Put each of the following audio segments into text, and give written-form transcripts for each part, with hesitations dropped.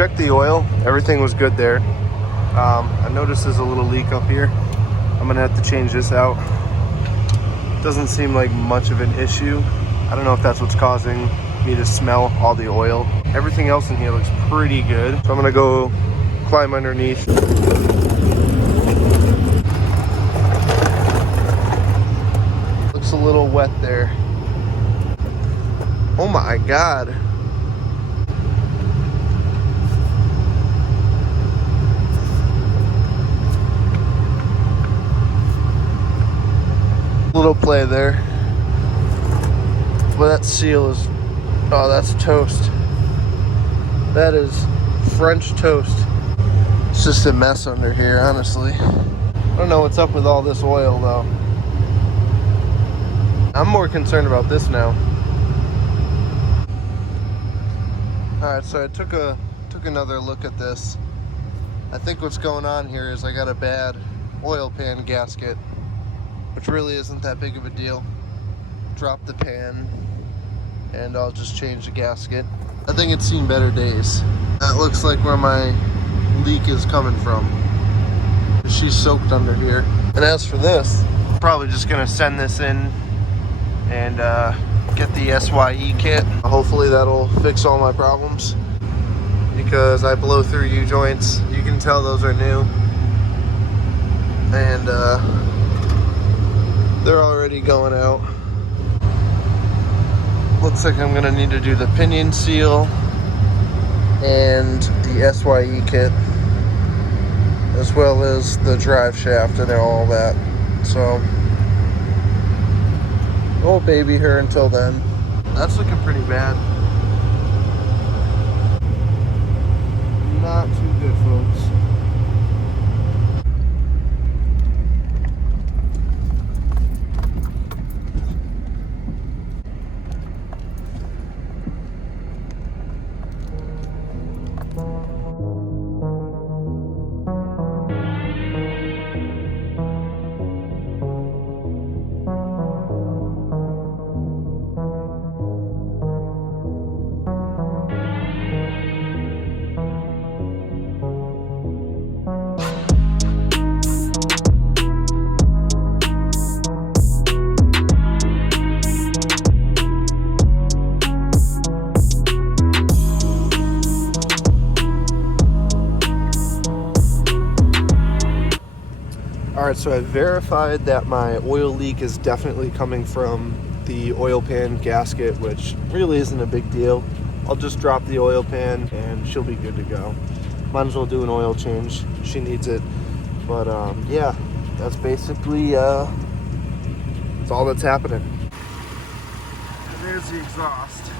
checked the oil. Everything was good there. I noticed there's a little leak up here. I'm gonna have to change this out. Doesn't seem like much of an issue. I don't know if that's what's causing me to smell all the oil. Everything else in here looks pretty good. So I'm gonna go climb underneath. Looks a little wet there. Oh my God. Little play there. But that seal is, oh, that's toast. That is French toast. It's just a mess under here, honestly. I don't know what's up with all this oil though. I'm more concerned about this now. Alright, so I took another look at this. I think what's going on here is I got a bad oil pan gasket, which really isn't that big of a deal. Drop the pan and I'll just change the gasket. I think it's seen better days. That looks like where my leak is coming from. She's soaked under here. And as for this, I'm probably just gonna send this in and get the SYE kit. Hopefully that'll fix all my problems, because I blow through U-joints. You can tell those are new. And they're already going out. Looks like I'm gonna need to do the pinion seal and the SYE kit, as well as the drive shaft and all that. So we'll baby her until then. That's looking pretty bad. Not too good, folks. Alright, so I verified that my oil leak is definitely coming from the oil pan gasket, which really isn't a big deal. I'll just drop the oil pan and she'll be good to go. Might as well do an oil change. She needs it. But yeah, that's basically that's all that's happening. And there's the exhaust.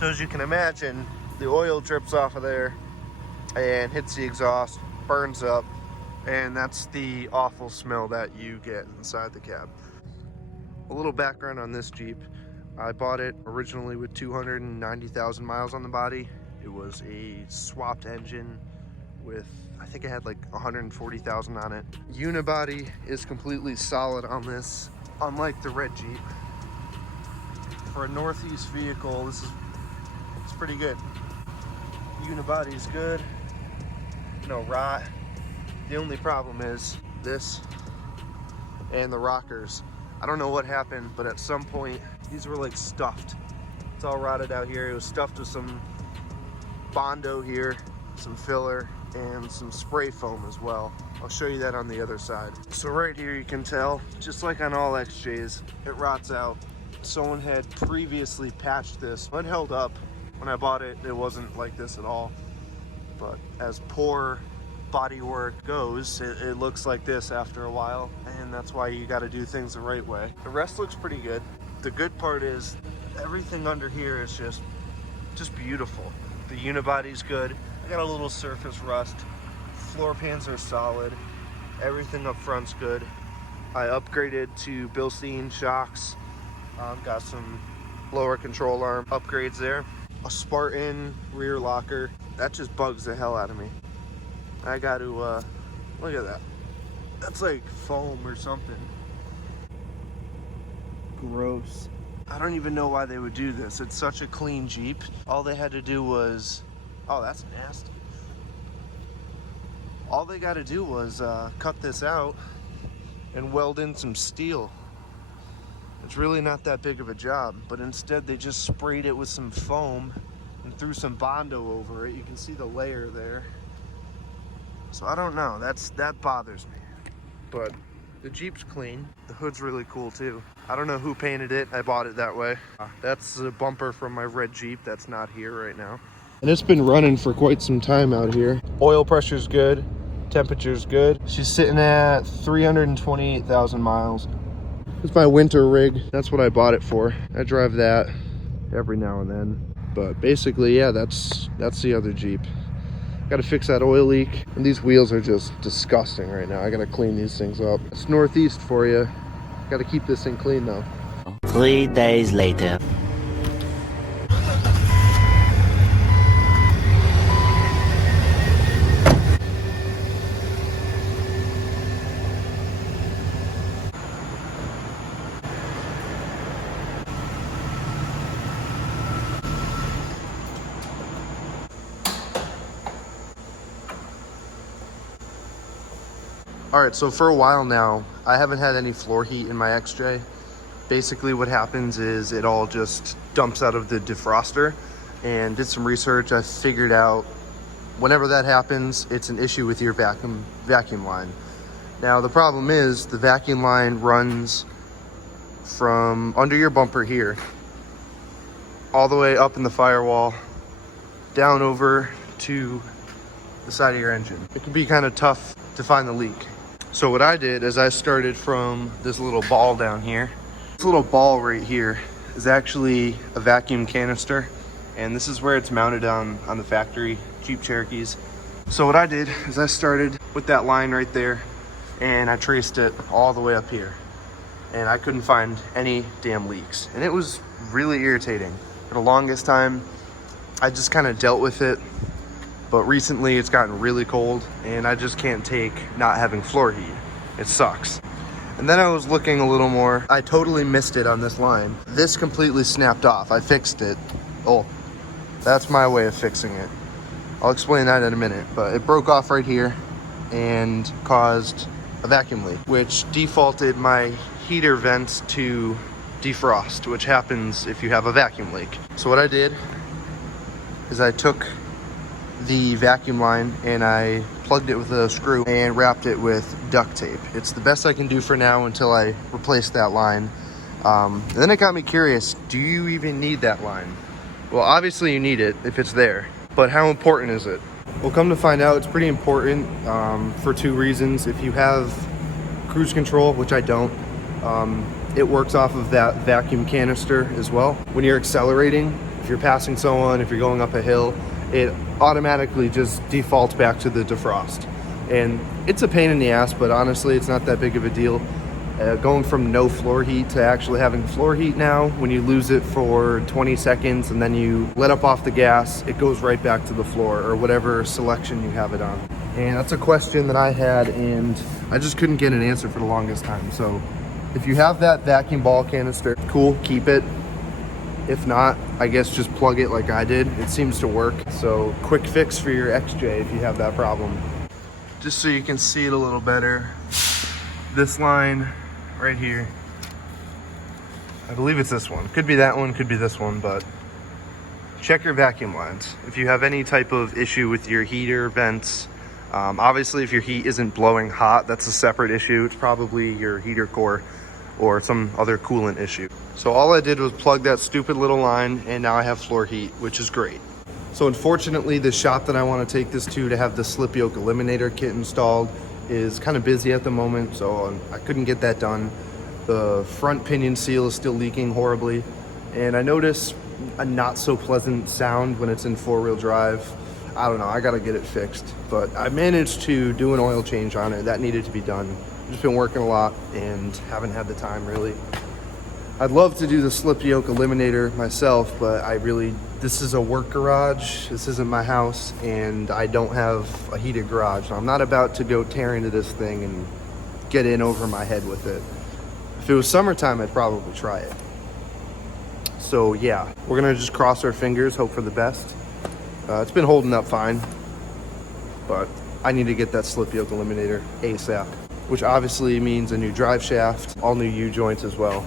So as you can imagine, the oil drips off of there and hits the exhaust, burns up. And that's the awful smell that you get inside the cab. A little background on this Jeep. I bought it originally with 290,000 miles on the body. It was a swapped engine with, I think it had like 140,000 on it. Unibody is completely solid on this, unlike the red Jeep. For a Northeast vehicle, it's pretty good. Unibody is good, no rot. The only problem is this and the rockers. I don't know what happened, but at some point, these were like stuffed. It's all rotted out here. It was stuffed with some Bondo here, some filler, and some spray foam as well. I'll show you that on the other side. So right here you can tell, just like on all XJs, it rots out. Someone had previously patched this. It held up. When I bought it, it wasn't like this at all. But as poor bodywork goes, it looks like this after a while, and that's why you got to do things the right way. The rest looks pretty good. The good part is everything under here is just beautiful. The unibody's good. I got a little surface rust. Floor pans are solid. Everything up front's good. I upgraded to Bilstein shocks. Got some lower control arm upgrades there. A Spartan rear locker. That just bugs the hell out of me. I got to, look at that. That's like foam or something. Gross. I don't even know why they would do this. It's such a clean Jeep. All they had to do was Oh, that's nasty. All they got to do was cut this out and weld in some steel. It's really not that big of a job, but instead they just sprayed it with some foam and threw some Bondo over it. You can see the layer there. So I don't know, that bothers me. But the Jeep's clean. The hood's really cool too. I don't know who painted it. I bought it that way. That's a bumper from my red Jeep that's not here right now. And it's been running for quite some time out here. Oil pressure's good. Temperature's good. She's sitting at 328,000 miles. It's my winter rig. That's what I bought it for. I drive that every now and then. But basically, yeah, that's the other Jeep. Gotta fix that oil leak. And these wheels are just disgusting right now. I gotta clean these things up. It's northeast for you. Gotta keep this thing clean though. 3 days later. All right, so for a while now, I haven't had any floor heat in my XJ. Basically what happens is it all just dumps out of the defroster, and did some research. I figured out whenever that happens, it's an issue with your vacuum line. Now the problem is the vacuum line runs from under your bumper here, all the way up in the firewall, down over to the side of your engine. It can be kind of tough to find the leak. So what I did is I started from this little ball down here. This little ball right here is actually a vacuum canister, and this is where it's mounted on the factory Jeep Cherokees. So what I did is I started with that line right there, and I traced it all the way up here, and I couldn't find any damn leaks, and it was really irritating. For the longest time, I just kind of dealt with it. But recently it's gotten really cold and I just can't take not having floor heat. It sucks. And then I was looking a little more. I totally missed it on this line. This completely snapped off. I fixed it. Oh, that's my way of fixing it. I'll explain that in a minute, but it broke off right here and caused a vacuum leak, which defaulted my heater vents to defrost, which happens if you have a vacuum leak. So what I did is I took the vacuum line and I plugged it with a screw and wrapped it with duct tape. It's the best I can do for now until I replace that line. And then it got me curious, do you even need that line? Well, obviously you need it if it's there, but how important is it? Well, come to find out, it's pretty important for two reasons. If you have cruise control, which I don't, it works off of that vacuum canister as well. When you're accelerating, if you're passing someone, if you're going up a hill, it automatically just defaults back to the defrost. And it's a pain in the ass, but honestly, it's not that big of a deal. Going from no floor heat to actually having floor heat now, when you lose it for 20 seconds and then you let up off the gas, it goes right back to the floor or whatever selection you have it on. And that's a question that I had and I just couldn't get an answer for the longest time. So if you have that vacuum ball canister, cool, keep it. If not, I guess just plug it like I did. It seems to work. So quick fix for your XJ if you have that problem. Just so you can see it a little better, this line right here, I believe it's this one. Could be that one, could be this one, but check your vacuum lines. If you have any type of issue with your heater vents, obviously if your heat isn't blowing hot, that's a separate issue. It's probably your heater core or some other coolant issue. So all I did was plug that stupid little line and now I have floor heat, which is great. So unfortunately, the shop that I want to take this to have the slip yoke eliminator kit installed is kind of busy at the moment, so I couldn't get that done. The front pinion seal is still leaking horribly, and I notice a not so pleasant sound when it's in four-wheel drive. I don't know, I gotta get it fixed, but I managed to do an oil change on it. That needed to be done. I've just been working a lot and haven't had the time really. I'd love to do the slip yoke eliminator myself, but this is a work garage. This isn't my house, and I don't have a heated garage. I'm not about to go tear into this thing and get in over my head with it. If it was summertime, I'd probably try it. So yeah, we're gonna just cross our fingers, hope for the best. It's been holding up fine, but I need to get that slip yoke eliminator ASAP, which obviously means a new drive shaft, all new U-joints as well.